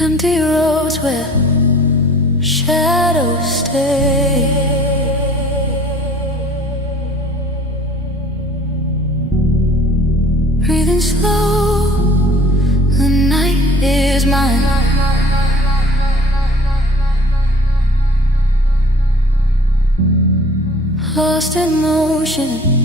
Empty roads where shadows stay. Breathing slow, the night is mine. Lost in motion,